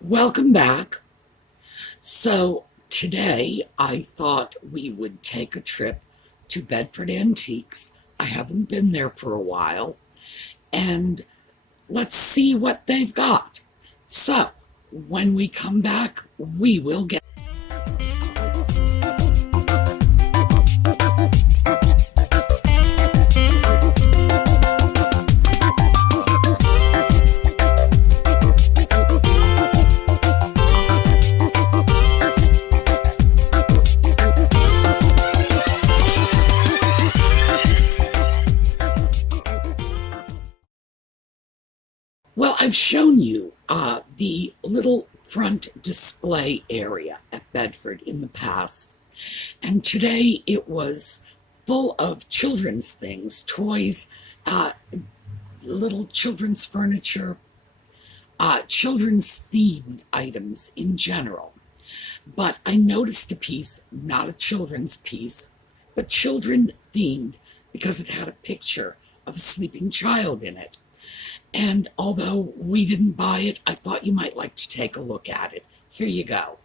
Welcome back. So today I thought we would take a trip to Bedford Antiques. I haven't been there for a while, and let's see what they've got. So when we come back, we will get. Well, I've shown you the little front display area at Bedford in the past, and today it was full of children's things, toys, little children's furniture, children's themed items in general. But I noticed a piece, not a children's piece, but children themed because it had a picture of a sleeping child in it. And although we didn't buy it, I thought you might like to take a look at it. Here you go.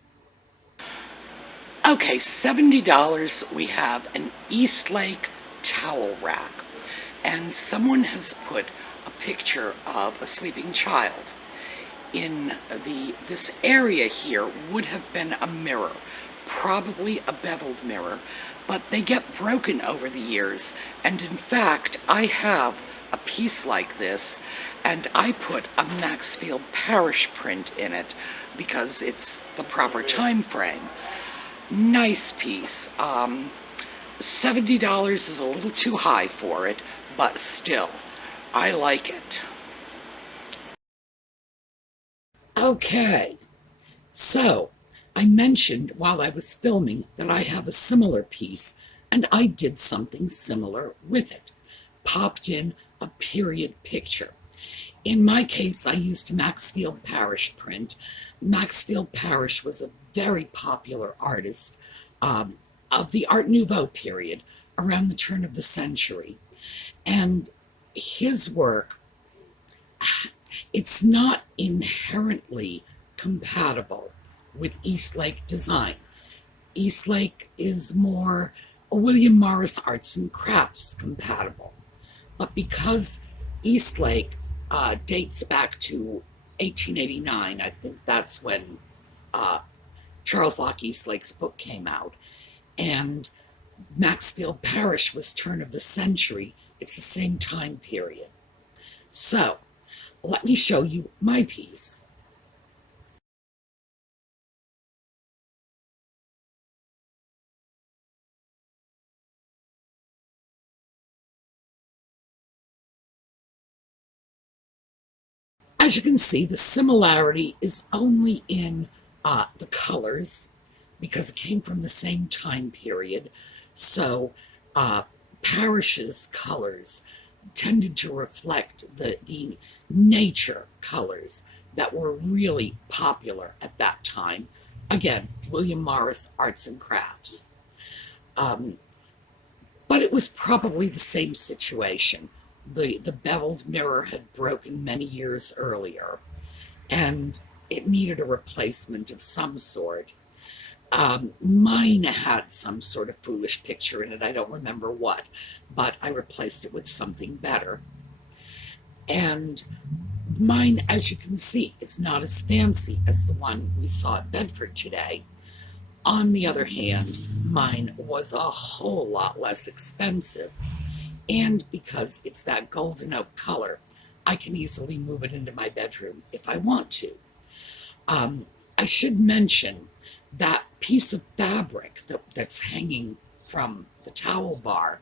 Okay, $70 we have an Eastlake towel rack. And someone has put a picture of a sleeping child. In this area here would have been a mirror, probably a beveled mirror, but they get broken over the years. And in fact, I have a piece like this, and I put a Maxfield Parrish print in it because it's the proper time frame. Nice piece. $70 is a little too high for it, but still, I like it. Okay, so I mentioned while I was filming that I have a similar piece, and I did something similar with it. Popped in a period picture. In my case, I used Maxfield Parrish print. Maxfield Parrish was a very popular artist of the Art Nouveau period around the turn of the century. And his work, it's not inherently compatible with Eastlake design. Eastlake is more William Morris Arts and Crafts compatible. But because Eastlake dates back to 1889, I think that's when Charles Locke Eastlake's book came out, and Maxfield Parrish was turn of the century. It's the same time period. So, let me show you my piece. As you can see, the similarity is only in the colors because it came from the same time period. So Parrish's colors tended to reflect the nature colors that were really popular at that time. Again, William Morris Arts and Crafts. But it was probably the same situation. The beveled mirror had broken many years earlier, and it needed a replacement of some sort. Mine had some sort of foolish picture in it. I don't remember what, but I replaced it with something better. And mine, as you can see, is not as fancy as the one we saw at Bedford today. On the other hand, mine was a whole lot less expensive. And because it's that golden oak color, I can easily move it into my bedroom if I want to. I should mention that piece of fabric that's hanging from the towel bar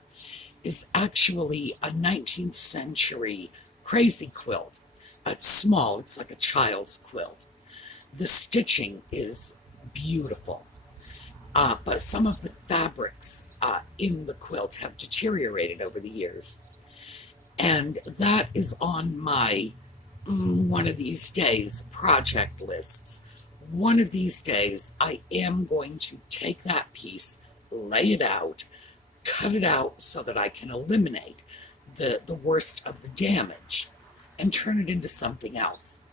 is actually a 19th century crazy quilt. It's small, it's like a child's quilt. The stitching is beautiful. But some of the fabrics in the quilt have deteriorated over the years. And that is on my one of these days project lists. One of these days, I am going to take that piece, lay it out, cut it out so that I can eliminate the worst of the damage and turn it into something else.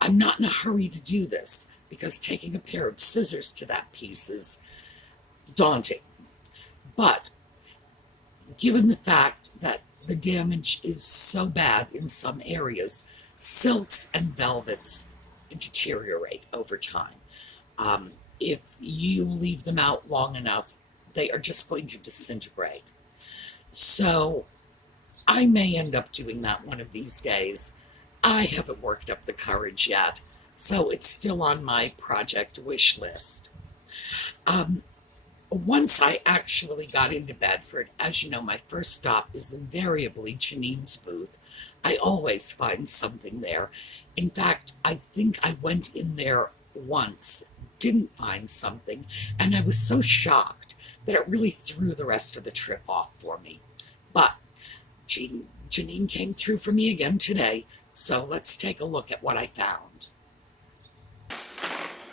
I'm not in a hurry to do this because taking a pair of scissors to that piece is daunting. But given the fact that the damage is so bad in some areas, silks and velvets deteriorate over time. If you leave them out long enough, they are just going to disintegrate. So I may end up doing that one of these days. I haven't worked up the courage yet, so it's still on my project wish list. Once I actually got into Bedford, as you know, my first stop is invariably Janine's booth. I always find something there. In fact, I think I went in there once, didn't find something, and I was so shocked that it really threw the rest of the trip off for me. But Janine came through for me again today, so let's take a look at what I found.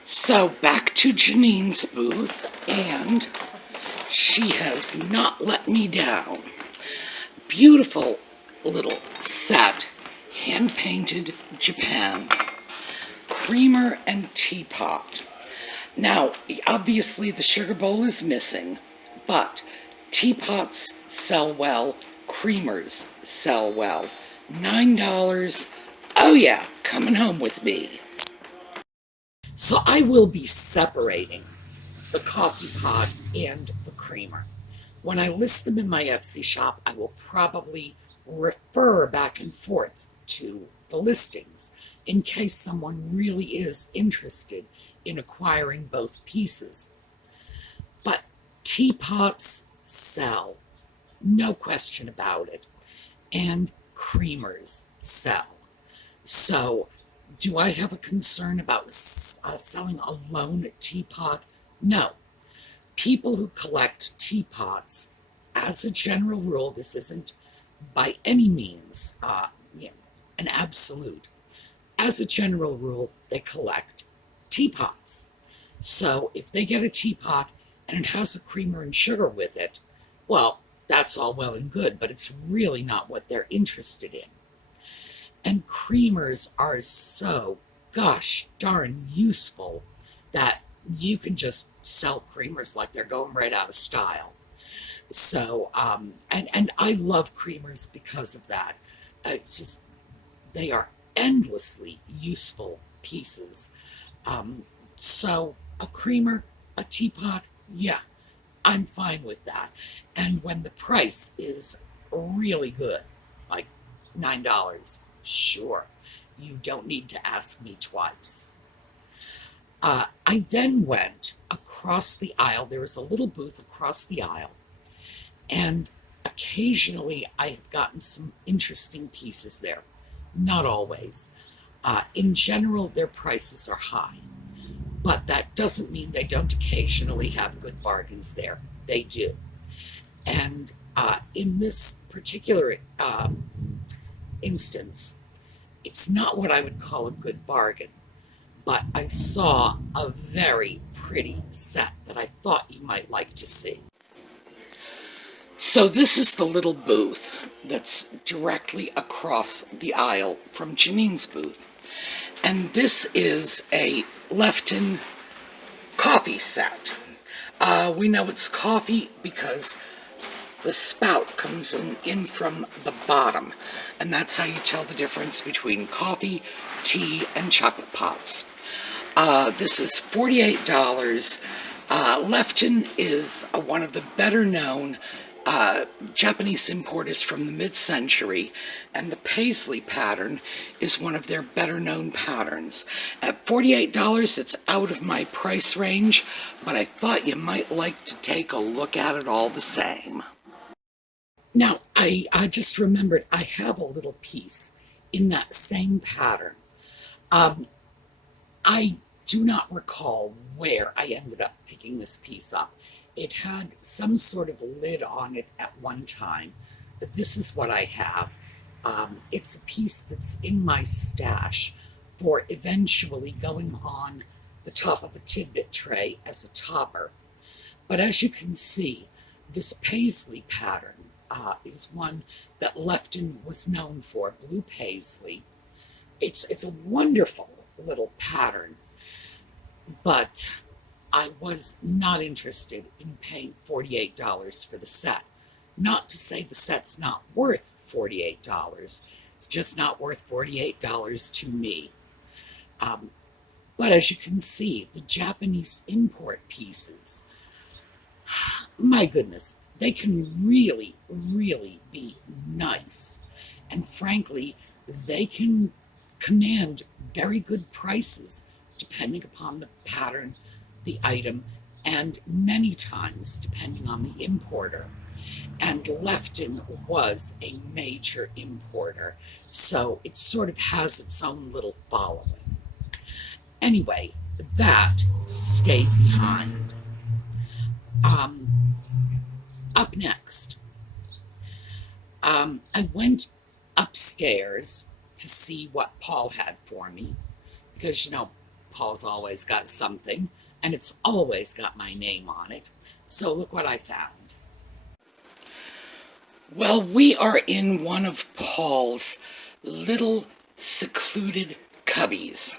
So back to Janine's booth, and she has not let me down. Beautiful little set, hand-painted Japan, creamer and teapot. Now, obviously the sugar bowl is missing, but teapots sell well, creamers sell well. $9, oh yeah, coming home with me. So I will be separating the coffee pot and the creamer. When I list them in my Etsy shop, I will probably refer back and forth to the listings in case someone really is interested in acquiring both pieces. But teapots sell, no question about it, and creamers sell. So do I have a concern about selling a lone teapot? No. People who collect teapots, as a general rule, this isn't by any means an absolute. As a general rule, they collect teapots. So if they get a teapot and it has a creamer and sugar with it, well, that's all well and good, but it's really not what they're interested in. And creamers are so gosh darn useful that you can just sell creamers like they're going right out of style. So, and I love creamers because of that. It's just, they are endlessly useful pieces. So a creamer, a teapot, yeah, I'm fine with that. And when the price is really good, like $9, sure, you don't need to ask me twice. I then went across the aisle. There was a little booth across the aisle, and occasionally I've gotten some interesting pieces there. Not always. In general, their prices are high, but that doesn't mean they don't occasionally have good bargains there. They do. And in this particular instance, it's not what I would call a good bargain, but I saw a very pretty set that I thought you might like to see. So this is the little booth that's directly across the aisle from Janine's booth. And this is a Lefton coffee set. We know it's coffee because the spout comes in from the bottom, and that's how you tell the difference between coffee, tea, and chocolate pots. This is $48. Lefton is one of the better known Japanese importers from the mid-century, and the paisley pattern is one of their better known patterns. At $48, it's out of my price range, but I thought you might like to take a look at it all the same. Now, I just remembered I have a little piece in that same pattern. I do not recall where I ended up picking this piece up. It had some sort of lid on it at one time, but this is what I have. It's a piece that's in my stash for eventually going on the top of a Tidbit tray as a topper. But as you can see, this paisley pattern is one that Lefton was known for, blue paisley. It's a wonderful little pattern, but I was not interested in paying $48 for the set. Not to say the set's not worth $48. It's just not worth $48 to me. But as you can see, the Japanese import pieces, my goodness, they can really, really be nice. And frankly, they can command very good prices depending upon the pattern, the item, and many times depending on the importer. And Lefton was a major importer, so it sort of has its own little following. Anyway, that stayed behind. Up next, I went upstairs to see what Paul had for me, because, Paul's always got something, and it's always got my name on it. So look what I found. Well, we are in one of Paul's little secluded cubbies.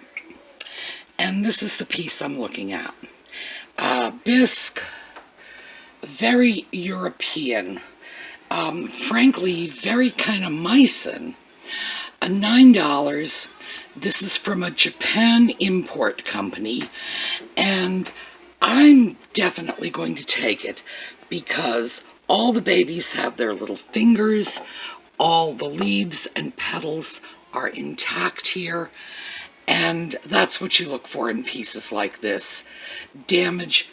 And this is the piece I'm looking at. Bisque, very European, frankly, very kind of Meissen. $9. This is from a Japan import company, and I'm definitely going to take it because all the babies have their little fingers, all the leaves and petals are intact here, and that's what you look for in pieces like this. Damage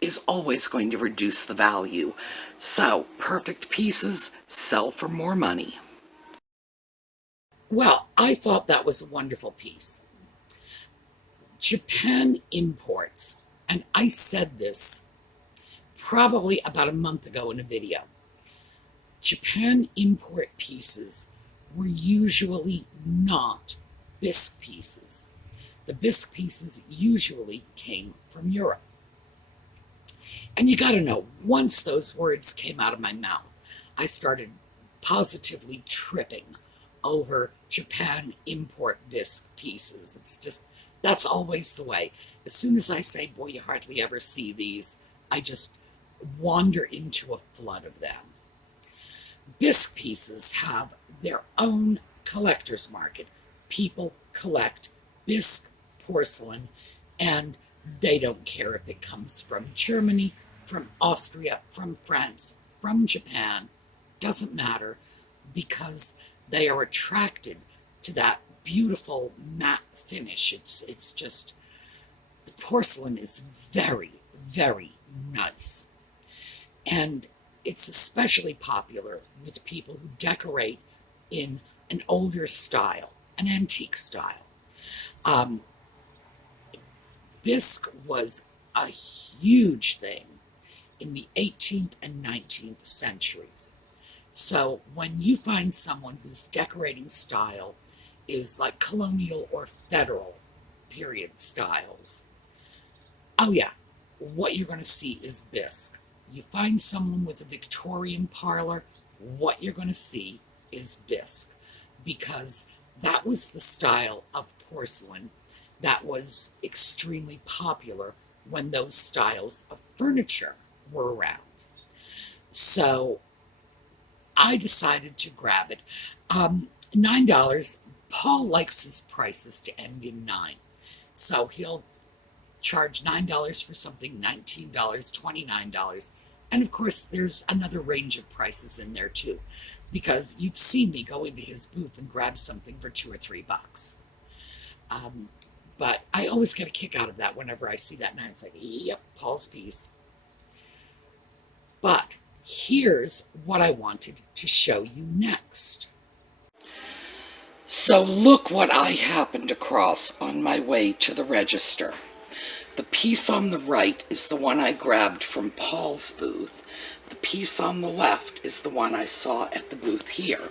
is always going to reduce the value. So, perfect pieces sell for more money. Well, I thought that was a wonderful piece. Japan imports, and I said this probably about a month ago in a video. Japan import pieces were usually not Bisque pieces. The Bisque pieces usually came from Europe. And you gotta know, once those words came out of my mouth, I started positively tripping over Japan import Bisque pieces. It's just, that's always the way. As soon as I say, boy, you hardly ever see these, I just wander into a flood of them. Bisque pieces have their own collector's market. People collect Bisque porcelain, and they don't care if it comes from Germany, from Austria, from France, from Japan. Doesn't matter, because they are attracted to that beautiful matte finish. It's just, the porcelain is very, very nice. And it's especially popular with people who decorate in an older style, an antique style. Bisque was a huge thing in the 18th and 19th centuries. So when you find someone whose decorating style is like colonial or federal period styles, oh yeah, what you're going to see is Bisque. You find someone with a Victorian parlor, what you're going to see is Bisque, because that was the style of porcelain that was extremely popular when those styles of furniture were around. So I decided to grab it. $9. Paul likes his prices to end in 9. So he'll charge $9 for something, $19, $29. And of course, there's another range of prices in there too, because you've seen me go into his booth and grab something for $2 or $3. But I always get a kick out of that whenever I see that, and it's like, yep, Paul's piece. But here's what I wanted to show you next. So look what I happened across on my way to the register. The piece on the right is the one I grabbed from Paul's booth. The piece on the left is the one I saw at the booth here.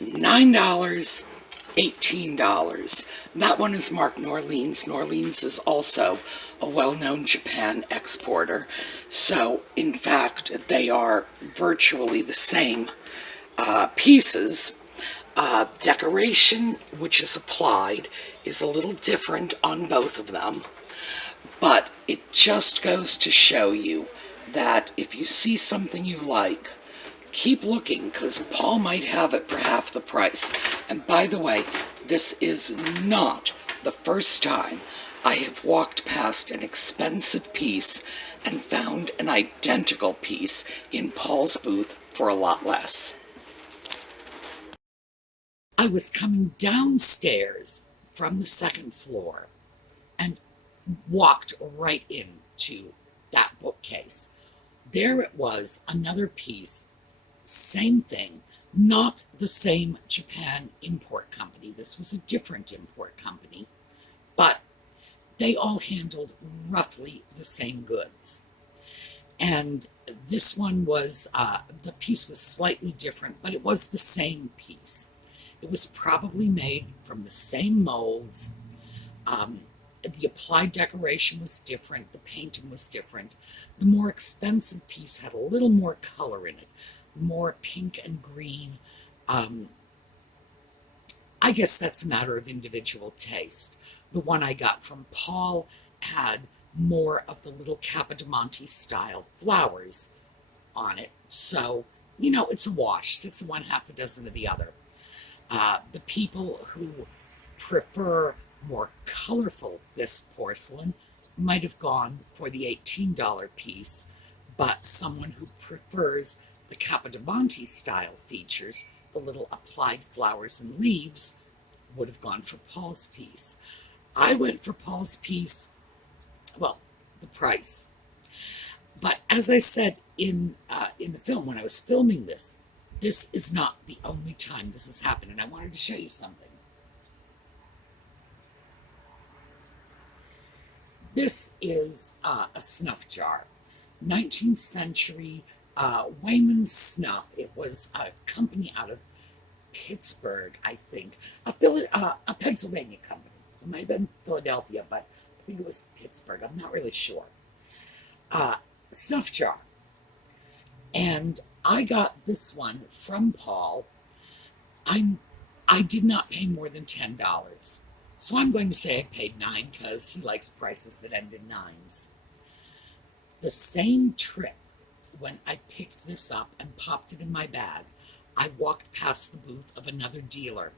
$9, $18. That one is marked Norleans. Norleans is also a well-known Japan exporter. So, in fact, they are virtually the same pieces. Decoration which is applied is a little different on both of them, but it just goes to show you that if you see something you like, keep looking, because Paul might have it for half the price. And by the way, this is not the first time I have walked past an expensive piece and found an identical piece in Paul's booth for a lot less. I was coming downstairs from the second floor and walked right into that bookcase. There it was, another piece, same thing, not the same Japan import company. This was a different import company, but they all handled roughly the same goods. And this one was, the piece was slightly different, but it was the same piece. It was probably made from the same molds. The applied decoration was different. The painting was different. The more expensive piece had a little more color in it, more pink and green. I guess that's a matter of individual taste. The one I got from Paul had more of the little Capodimonte style flowers on it. So, you know, it's a wash. 6 of one, half a dozen of the other. The people who prefer more colorful Bisque porcelain might have gone for the $18 piece, but someone who prefers the Capodimonte style features, the little applied flowers and leaves, would have gone for Paul's piece. I went for Paul's piece, well, the price. But as I said in the film, when I was filming this is not the only time this has happened, and I wanted to show you something. This is a snuff jar, 19th century Wayman Snuff. It was a company out of Pittsburgh, I think, a Pennsylvania company. It might have been Philadelphia, but I think it was Pittsburgh. I'm not really sure. Snuff jar. And I got this one from Paul. I did not pay more than $10. So I'm going to say I paid $9 because he likes prices that end in 9s. The same trip, when I picked this up and popped it in my bag, I walked past the booth of another dealer.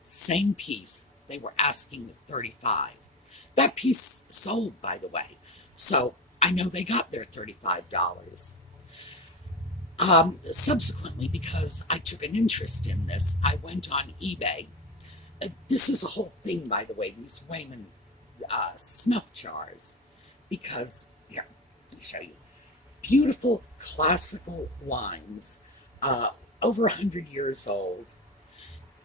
Same piece. They were asking $35. That piece sold, by the way. So I know they got their $35. Subsequently, because I took an interest in this, I went on eBay. This is a whole thing, by the way, these Wayman snuff jars, because, here, let me show you. Beautiful classical lines, over 100 years old,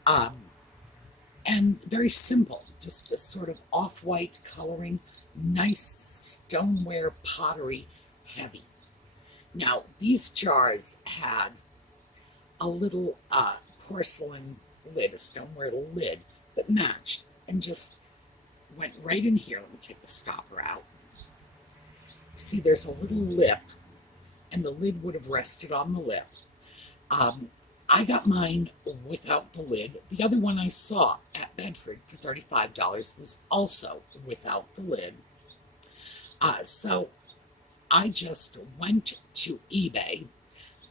and very simple, just this sort of off-white coloring, nice stoneware pottery, heavy. Now, these jars had a little porcelain lid, a stoneware lid, that matched and just went right in here. Let me take the stopper out. You see, there's a little lip, and the lid would have rested on the lip. I got mine without the lid. The other one I saw at Bedford for $35 was also without the lid. So I just went to eBay,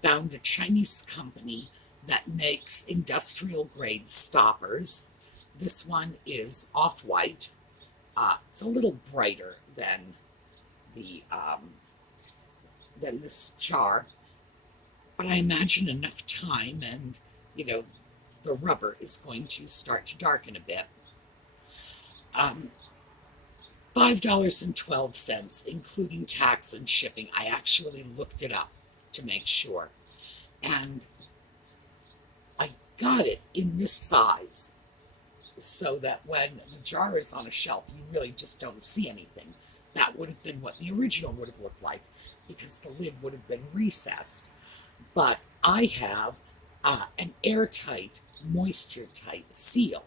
found a Chinese company that makes industrial grade stoppers. This one is off-white. It's a little brighter than this jar, but I imagine enough time and, you know, the rubber is going to start to darken a bit. $5.12, including tax and shipping. I actually looked it up to make sure. And I got it in this size so that when the jar is on a shelf, you really just don't see anything. That would have been what the original would have looked like because the lid would have been recessed. But I have an airtight, moisture-tight seal,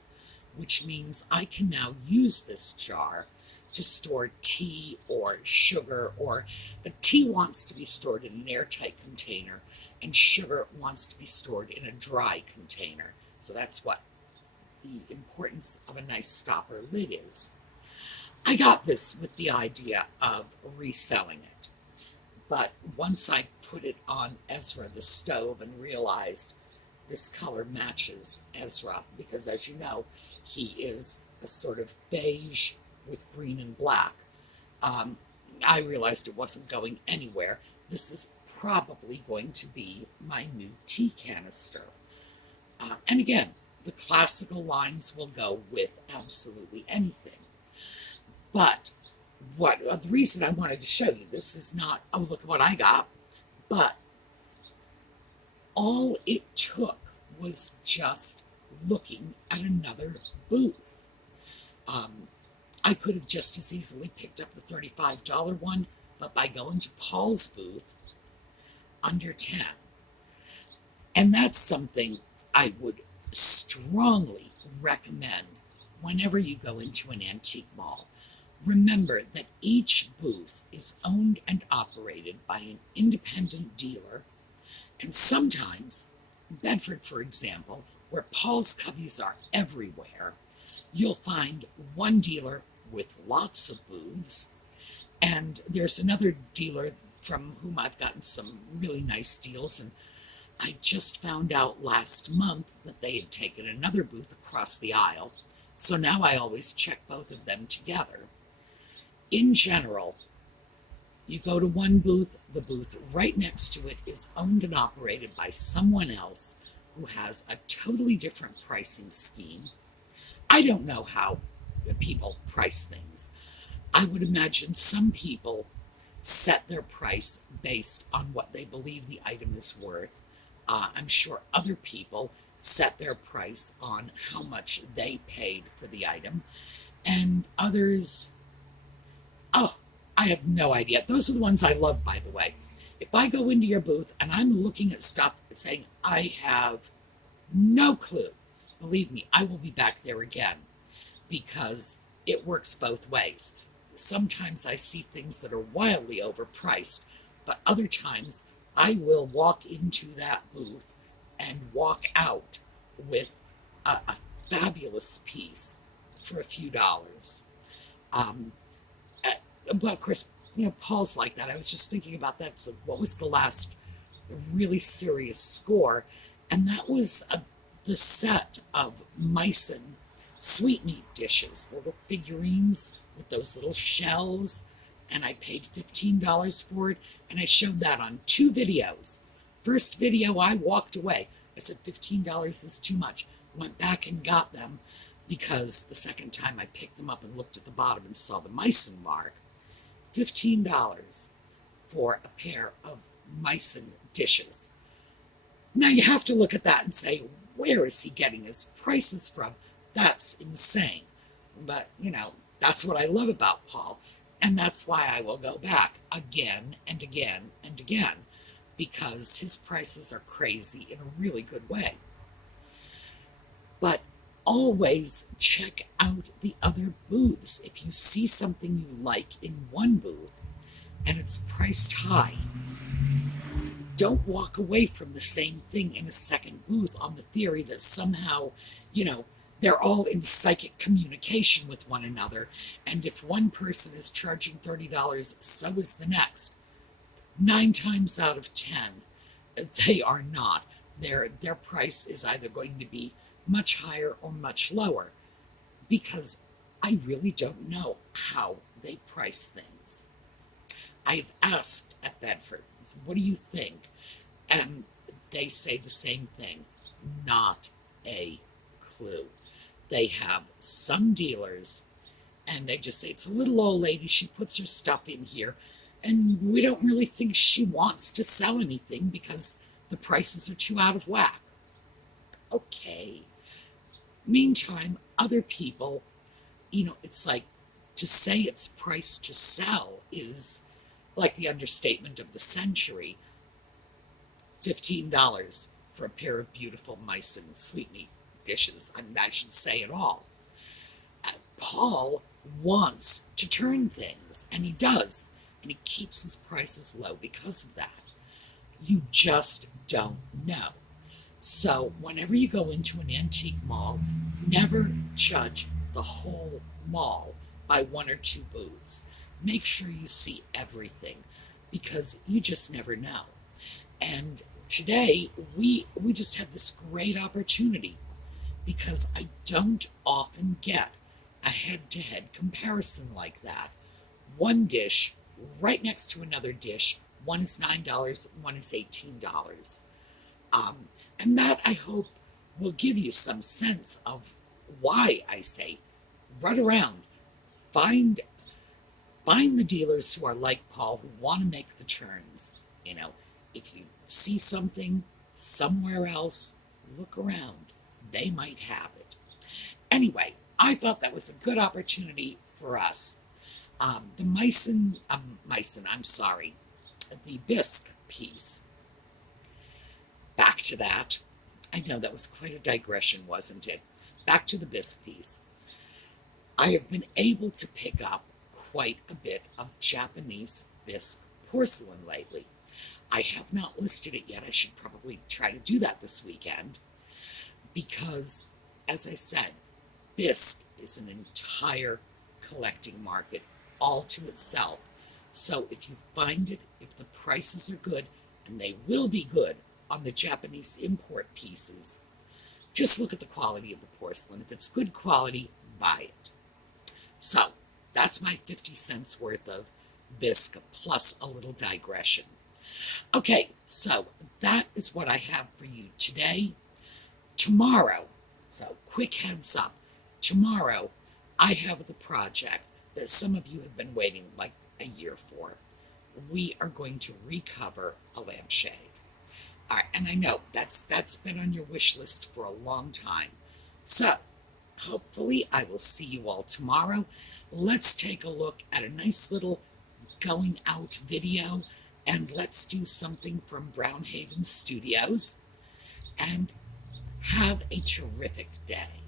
which means I can now use this jar to store tea or sugar, or the tea wants to be stored in an airtight container and sugar wants to be stored in a dry container. So that's what the importance of a nice stopper lid is. I got this with the idea of reselling it. But once I put it on Ezra, the stove, and realized this color matches Ezra, because as you know, he is a sort of beige with green and black, I realized it wasn't going anywhere. This is probably going to be my new tea canister. And again, the classical lines will go with absolutely anything. But the reason I wanted to show you this is not, oh, look at what I got, but all it took was just looking at another booth. I could have just as easily picked up the $35 one, but by going to Paul's booth, under 10. And that's something I would strongly recommend whenever you go into an antique mall. Remember that each booth is owned and operated by an independent dealer, and sometimes, Bedford, for example, where Paul's cubbies are everywhere, you'll find one dealer with lots of booths, and there's another dealer from whom I've gotten some really nice deals, and I just found out last month that they had taken another booth across the aisle, so now I always check both of them together. In general, you go to one booth, the booth right next to it is owned and operated by someone else who has a totally different pricing scheme. I don't know how people price things. I would imagine some people set their price based on what they believe the item is worth. I'm sure other people set their price on how much they paid for the item, and others, oh, I have no idea. Those are the ones I love, by the way. If I go into your booth and I'm looking at stuff and saying, I have no clue, believe me, I will be back there again, because it works both ways. Sometimes I see things that are wildly overpriced, but other times I will walk into that booth and walk out with a fabulous piece for a few dollars. Well, of course, Paul's like that. I was just thinking about that. So what was the last really serious score? And that was the set of Meissen sweetmeat dishes, little figurines with those little shells, and I paid $15 for it, and I showed that on 2 videos. First video, I walked away. I said $15 is too much. Went back and got them, because the second time I picked them up and looked at the bottom and saw the Meissen mark. $15 for a pair of Meissen dishes. Now you have to look at that and say, where is he getting his prices from? That's insane. But, that's what I love about Paul. And that's why I will go back again and again and again, because his prices are crazy in a really good way. But always check out the other booths. If you see something you like in one booth and it's priced high, don't walk away from the same thing in a second booth on the theory that somehow, they're all in psychic communication with one another, and if one person is charging $30, so is the next. 9 times out of 10, they are not. Their price is either going to be much higher or much lower, because I really don't know how they price things. I've asked at Bedford, what do you think? And they say the same thing, not a clue. They have some dealers, and they just say, it's a little old lady, she puts her stuff in here, and we don't really think she wants to sell anything because the prices are too out of whack. Okay. Meantime, other people, it's like, to say it's priced to sell is like the understatement of the century. $15 for a pair of beautiful Meissen sweetmeat dishes. I should say it all. Paul wants to turn things, and he does, and he keeps his prices low because of that. You just don't know. So whenever you go into an antique mall, never judge the whole mall by one or two booths. Make sure you see everything because you just never know. And today we just had this great opportunity because I don't often get a head-to-head comparison like that. One dish right next to another dish, one is $9, one is $18. And that, I hope, will give you some sense of why I say run around, find the dealers who are like Paul, who want to make the turns. If you see something somewhere else, look around. They might have it. Anyway, I thought that was a good opportunity for us. The the Bisque piece. Back to that. I know that was quite a digression, wasn't it? Back to the Bisque piece. I have been able to pick up quite a bit of Japanese Bisque porcelain lately. I have not listed it yet. I should probably try to do that this weekend because, as I said, Bisque is an entire collecting market all to itself. So if you find it, if the prices are good, and they will be good on the Japanese import pieces, just look at the quality of the porcelain. If it's good quality, buy it. So that's my 50 cents worth of Bisque plus a little digression. Okay, so that is what I have for you today. Tomorrow, so quick heads up, tomorrow I have the project that some of you have been waiting like a year for. We are going to recover a lampshade. All right, and I know that's been on your wish list for a long time. So hopefully I will see you all tomorrow. Let's take a look at a nice little going out video, and let's do something from Brownhaven Studios, and have a terrific day.